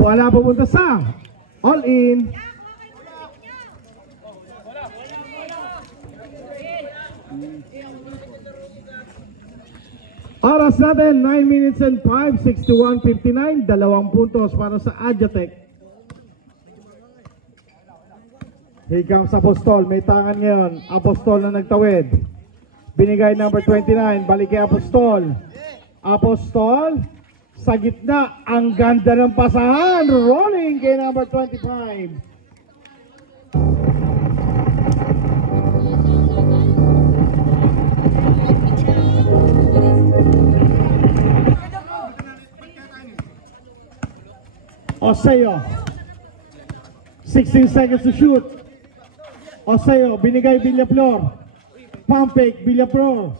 Wala pupunta sa all in. Oras natin 9 minutes and 5, 61:59. 2 puntos para sa Adjatec. Here comes Apostol. May tangan ngayon. Apostol na nagtawid. Binigay number 29. Balik kay Apostol. Apostol sa gitna, ang ganda ng pasahan, rolling kay number 25. Oseo, 16 seconds to shoot. Oseo, binigay Villaflor. Pump fake, Villaflor.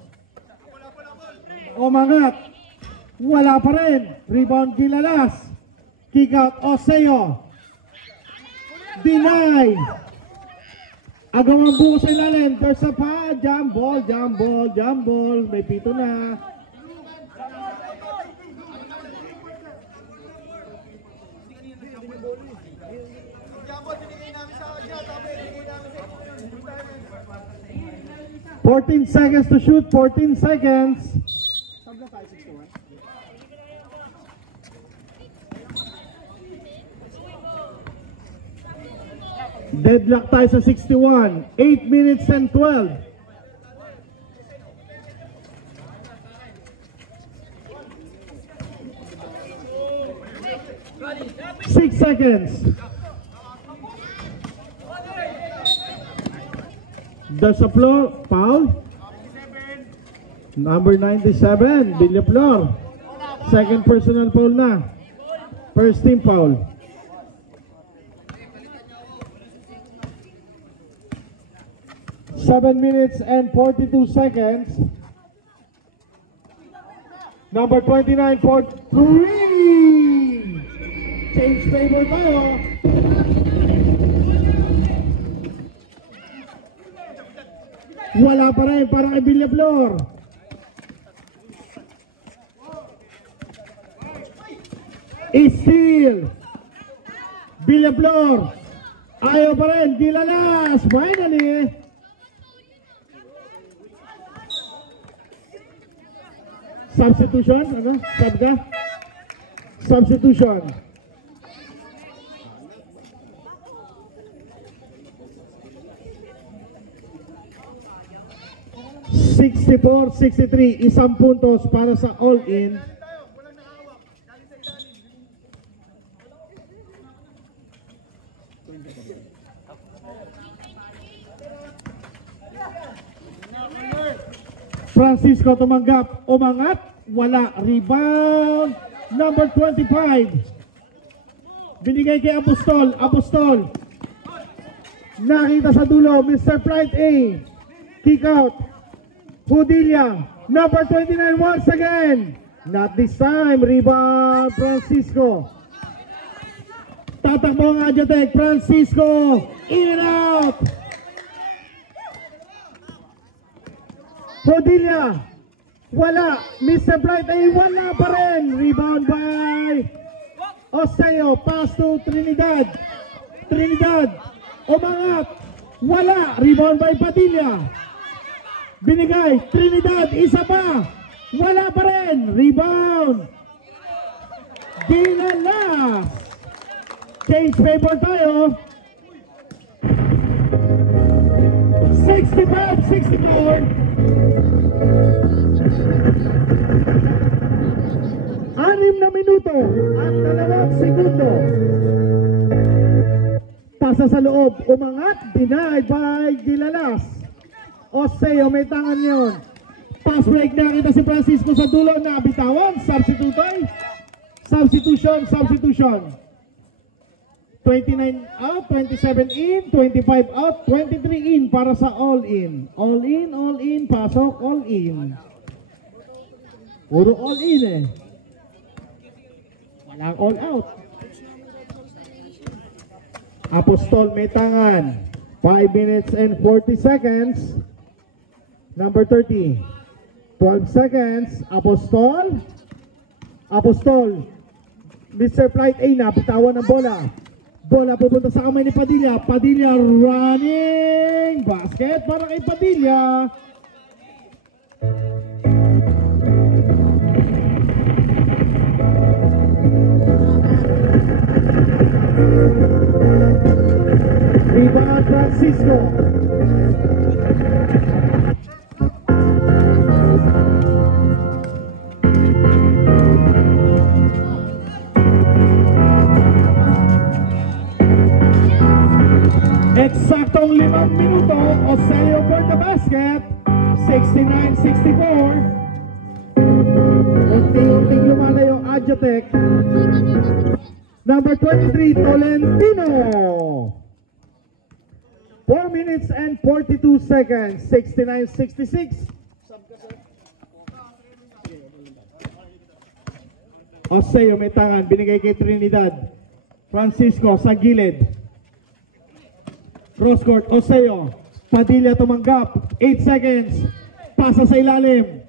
Umangat. Wala pa rin. Rebound Gilalas. Kick out Oseo. Deny. Agawang buko sa ilalim. There's a pa. Jump ball, jump ball, jump ball. May pito na. "14 seconds to shoot, 14 seconds. Deadlock tayo sa 61. 8 minutes and 12. Six seconds. There's a floor. Foul. Number 97. Villaflor. Second personal foul na. First team foul. Seven minutes and 42 seconds. Number 29 for 3. Change favor tayo. Wala pa rin para kay Villaflor. Steal. Villaflor. Ayaw pa rin. Gilalas. Finally. Substitution, ano? Sub ka? Substitution. (64-63), isang puntos para sa all-in. Francisco tumanggap, umangat, wala, rebound, number 25. Binigay kay Apostol, Apostol. Nakita sa dulo, Mr. Flight A. Kick out. Hudilla, number 29 once again. Not this time, rebound, Francisco. Tatakbo ang Adjatec, Francisco, in and out. Rodilla, wala. Mr. Bright ay wala pa rin. Rebound by Oseo. Pass to Trinidad. Trinidad, umangat. Wala. Rebound by Padilla. Binigay. Trinidad, isa pa. Wala pa rin. Rebound. Gilalas. Change favor tayo. 65-64. 6 na minuto at 2 segundo. Pasa sa loob, umangat, denied by Gilalas. Oseo, may tangan yun. Pass break, nakita si Francisco sa dulo na bitawan. Substitution. 29 out, 27 in, 25 out, 23 in para sa all in. All in, pasok, all in. Puro all in eh. Walang all out. Apostol may tangan. 5 minutes and 40 seconds. Number 30. 12 seconds. Apostol. Apostol. Mr. Flight A na. Bitawan ng bola. Bola pupunta sa kamay ni Padilla. Padilla running. Basket para kay Padilla. Rebound Francisco. Eksaktong 5 minuto, Oselio for the basket. 69-64. Unti-unting lumalayo Adjatec. Number 23, Tolentino. 4 minutes and 42 seconds. 69-66. Oseo may tangan. Binigay kay Trinidad. Francisco sa gilid. Cross court. Oseo. Padilla tumanggap. 8 seconds. Pasa sa ilalim.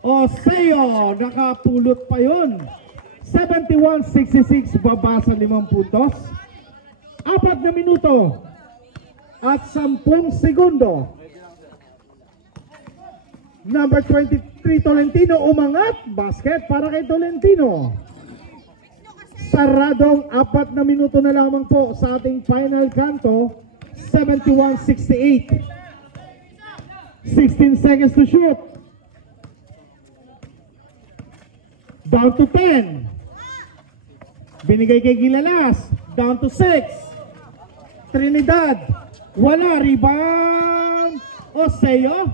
Oseo. Nakapulot pa yun. 71-66. Baba sa 5 puntos. 4 na minuto at 10 segundo. Number 23 Tolentino umangat. Basket para kay Tolentino. Saradong 4 na minuto na lamang po sa ating final kanto. 71-68. 16 seconds to shoot. Down to 10. Binigay kay Gilalas. Down to 6. Trinidad, wala, rebound, Oseo,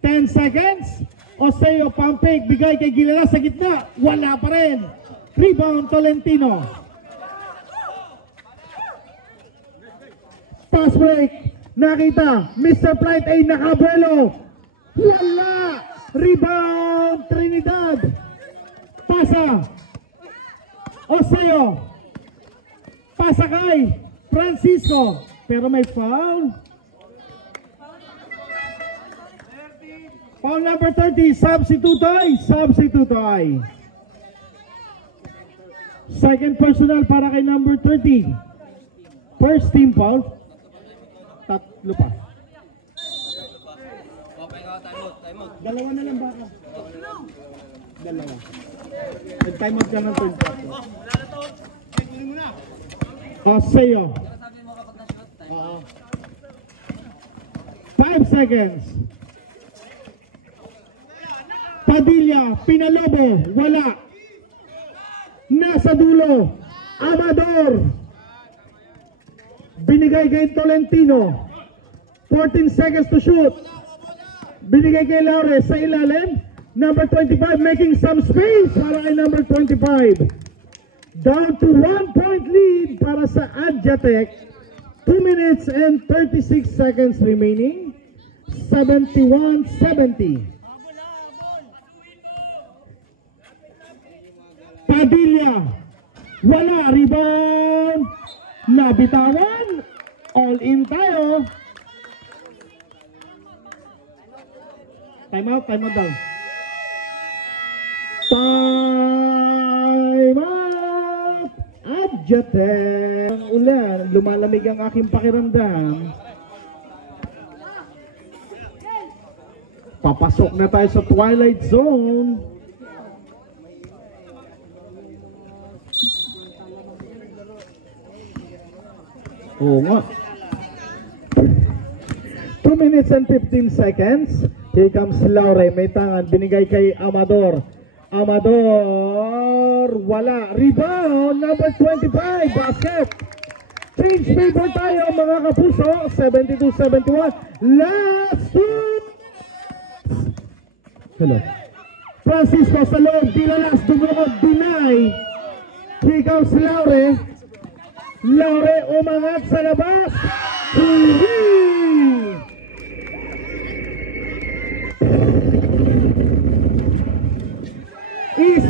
10 seconds, Oseo, pump-fake, bigay kay Gilalas sa gitna, wala pa rin, rebound, Tolentino. Pass break, nakita, Mr. Flight A nakabuelo, wala, rebound, Trinidad, pasa, Oseo, pasa kay Francisco, pero may foul. Foul number 30, substitute ay. Second personal para kay number 30. First team foul. Tatlo pa. Dalawa na lang baka. Dalawa. Nag-time out ka ng third quarter. Oseo. 5 seconds. Padilla, Pinalobo, wala. Nasa dulo, Amador. Binigay kay Tolentino. 14 seconds to shoot. Binigay kay Laure sa ilalim. Number 25 making some space para kay number 25. Down to 1 point lead para sa Adjatec. 2 minutes and 36 seconds remaining. 71-70. Padilla. Wala. Rebound. Nabitawan. All in tayo. Time out daw. Time out. Adjatec. Ang ulan. Lumalamig ang aking pakiramdam. Papasok na tayo sa twilight zone. Oo nga. 2 minutes and 15 seconds. Here comes Laure. May tangan. Binigay kay Amador. Amador. Wala. Rebound. Number 25. Basket. Change paper tayo mga kapuso. 72-71. Last two. Hello. Francisco sa loob. Dilalas. Dumukod. Deny. Here goes Laure. Laure umangat sa labas.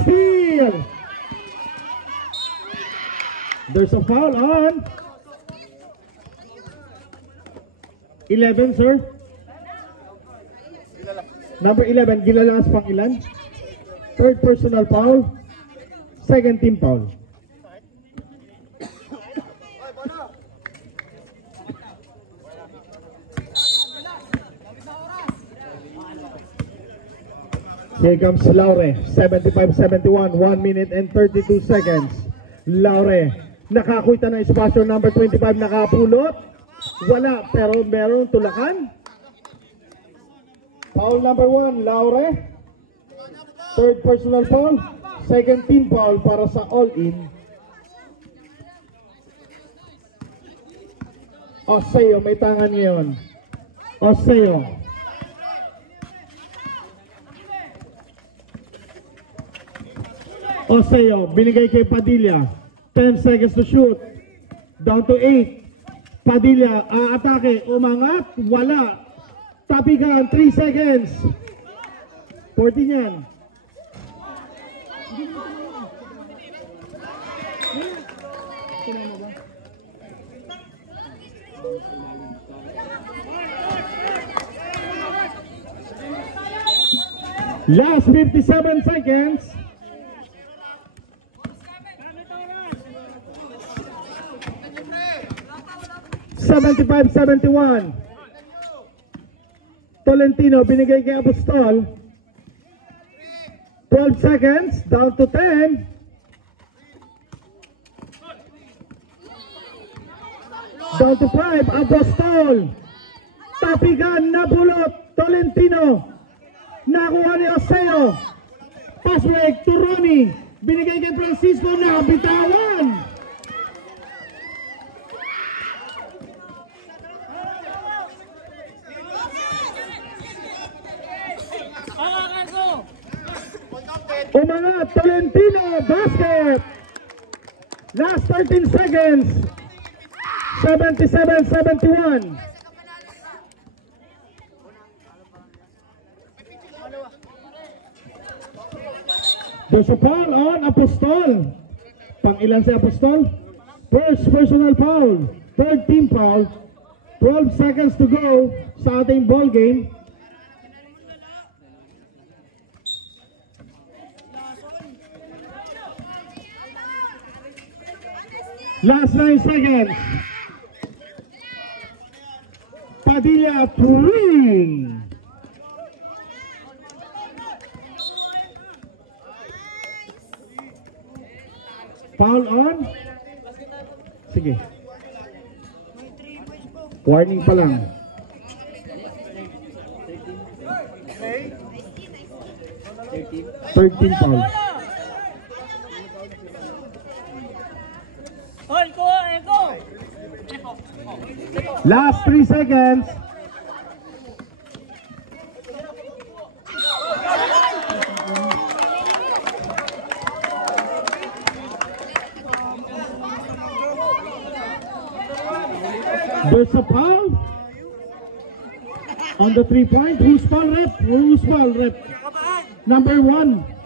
Steal. There's a foul on 11, sir. Number 11, Gilalas pang ilan? Third personal foul. Second team foul. Here comes Laure, 75-71, 1 minute and 32 seconds. Laure, nakakuita na espasyo, number 25, nakapulot. Wala, pero meron tulakan. Foul number 1, Laure. Third personal foul. Second team foul para sa all-in. Oseo, may tangan ngayon. Oseo. Oseo, binigay kay Padilla. 10 seconds to shoot. Down to 8. Padilla, aatake, umangat, wala. Tapigan, 3 seconds. 14 yan. Last 57 seconds. $75-71. Tolentino binigay kay Apostol. 12 seconds, down to 10. Down to 5, Apostol. Tapigan, nabulot, Tolentino. Nakuha ni Oseo. Pass break to Ronnie. Binigay kay Francisco, nabitawan. Umangat, Tolentino, basket. Last 13 seconds. 77-71. There's a foul on Apostol. Pang ilan si Apostol? First personal foul. Third team foul. 12 seconds to go sa ating ball game. Last 9 seconds. Padilla to win. Foul on. Sige. Warning pa lang. 13 foul. Last 3 seconds. There's a foul on the 3-point. Who's foul rep? Who's foul rep? Number 1.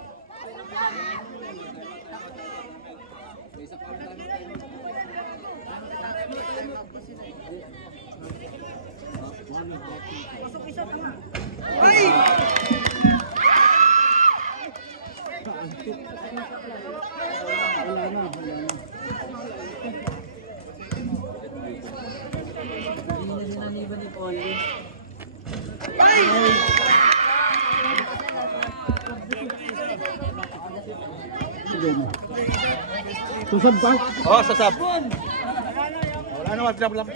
Susab ba? Oh, sasab. Wala naman, pinapalap.